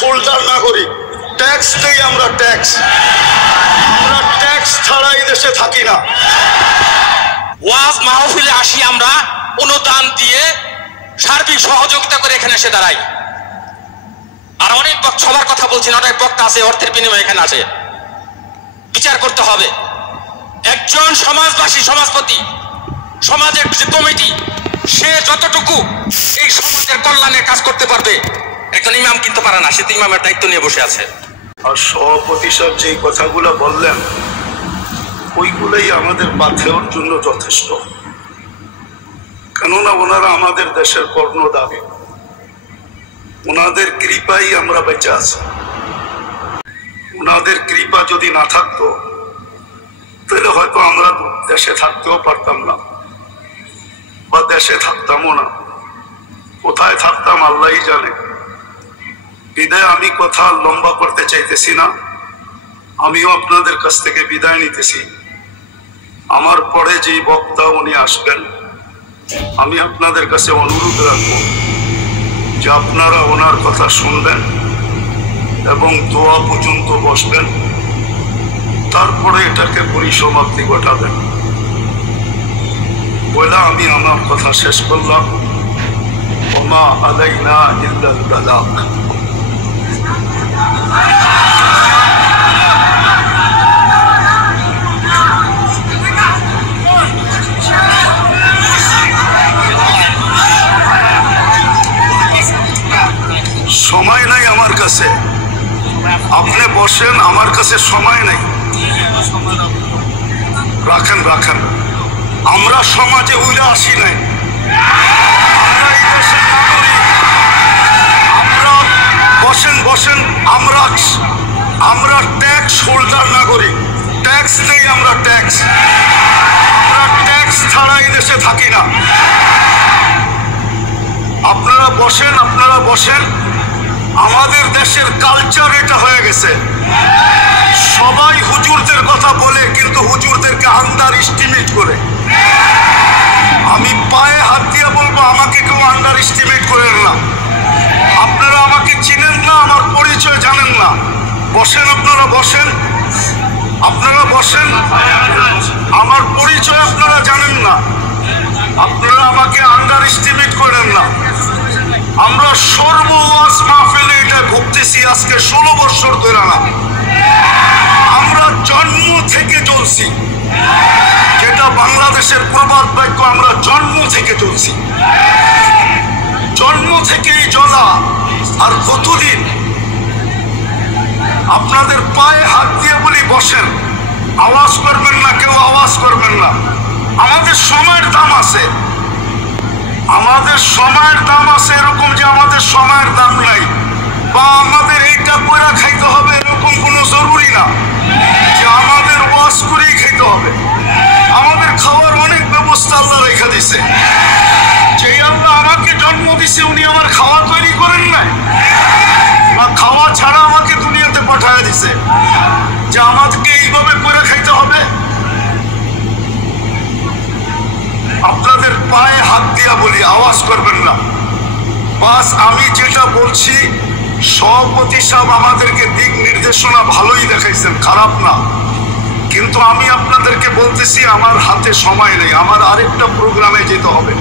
Holder নাগরিক, tax দেই আমরা, ট্যাক্স। আমরা ট্যাক্স ছাড়া এই দেশে থাকি না। ওয়াজ মাহফিলে আসি আমরা, অনুদান দিয়ে সার্বিক সহযোগিতা করে এখানে এসে দাঁড়াই। আর অনেক সবার কথা বলছি না, অনেক বক্তা আছে অর্থের বিনিময়ে এখানে আছে। বিচার করতে হবে। একজন সমাজবাসী, সমাজপতি, সমাজের যে কমিটি, সে যতটুকু এই সমাজের কল্যাণে কাজ করতে পারবে, একজন ইমাম কিন্তু পারে না। সে তো ইমামের দায়িত্ব নিয়ে বসে আছে। আর সভাপতি সাহেব যেই কথাগুলো বললেন, ওইগুলোই আমাদের বাঁধেওর জন্য যথেষ্ট। কেননা ওনারা আমাদের দেশের কর্ণধার, ওনাদের কৃপাই আমরা বেঁচে আছি। ওনাদের কৃপা যদি না থাকতো তাহলে হয়তো আমরা দেশে থাকতেও পারতাম না, বা দেশে থাকতামও না। কোথায় থাকতাম আল্লাহই জানে। বিদায় আমি কথা লম্বা করতে চাইতেছি না। আমিও আপনাদের কাছ থেকে বিদায় নিতেছি। আমার পরে যেই বক্তা উনি আসবেন, আমি আপনাদের কাছে অনুরোধ রাখবো যে আপনারা ওনার কথা শুনবেন এবং দোয়া পর্যন্ত বসবেন, তারপরে এটাকে পরিসমাপ্তি ঘটাবেন। বলে আমি আমার কথা শেষ করলাম। ওমা আলাইনা ইল্লাল বালাগ। সময় নাই আমার কাছে, আপনি বসেন, আমার কাছে সময় নাই। রাখেন রাখেন, আমরা সমাজে উইরা আসি নাই। আমরা বসেন বসেন, আমরা ট্যাক্স হোল্ডার নাগরিক, ট্যাক্স দেই আমরা, ট্যাক্স। আমরা ট্যাক্স ছাড়া এই দেশে থাকি না। আপনারা বসেন, আপনারা বসেন। আমাদের দেশের কালচার এটা হয়ে গেছে, সবাই হুজুরদের কথা বলে কিন্তু হুজুরদেরকে আন্ডার এস্টিমেট করে। আমি পায়ে হাত দিয়ে বলবো, আমাকে কেউ আন্ডার এস্টিমেট করেন না। আপনারা আমাকে চিনেন না, আমার পরিচয় জানেন না। বসেন, আপনারা বসেন, আপনারা বসেন। আমার পরিচয় আপনারা জানেন না, আপনারা আমাকে আন্ডার এস্টিমেট করেন না। আমরা সর্বওয়াজ মাহফিলে এটা ভুগতেছি আজকে 16 বছর ধরে না। আমরা জন্ম থেকে চলছি, যেটা বাংলাদেশের প্রবাদ বাক্য, আমরা জন্ম থেকে চলছি। জন্ম থেকেই জ্বলা। আর কতদিন আপনাদের পায়ে হাত দিয়ে বলি বসেন, আওয়াজ করবেন না, কেউ আওয়াজ করবেন না। আমাদের সময়ের দাম আছে, আমাদের সময়ের দাম আছে। এরকম যে আমাদের সময়ের দাম নাই বা আমাদের এইটা করে খাইতে হবে এরকম কোনো জরুরি না যে আমাদের ওয়াশ করেই খাইতে হবে। আমাদের খাওয়ার অনেক ব্যবস্থা আল্লাহ রেখে দিছে। যে আল্লাহ আমাকে জন্ম দিছে, উনি আমার খাওয়া তৈরি করেন নাই, না খাওয়া ছাড়া আমাকে দুনিয়াতে পাঠায় দিছে যে আমাদেরকে এইভাবে করে খাইতে হবে। আপনাদের পায়ে হাত দিয়া বলি, আওয়াজ করবেন না। বাস আমি যেটা বলছি, সভাপতি সাহেব আমাদেরকে দিক নির্দেশনা ভালোই দেখাইছেন, খারাপ না। কিন্তু আমি আপনাদেরকে বলতেছি, আমার হাতে সময় নেই, আমার আরেকটা প্রোগ্রামে যেতে হবে।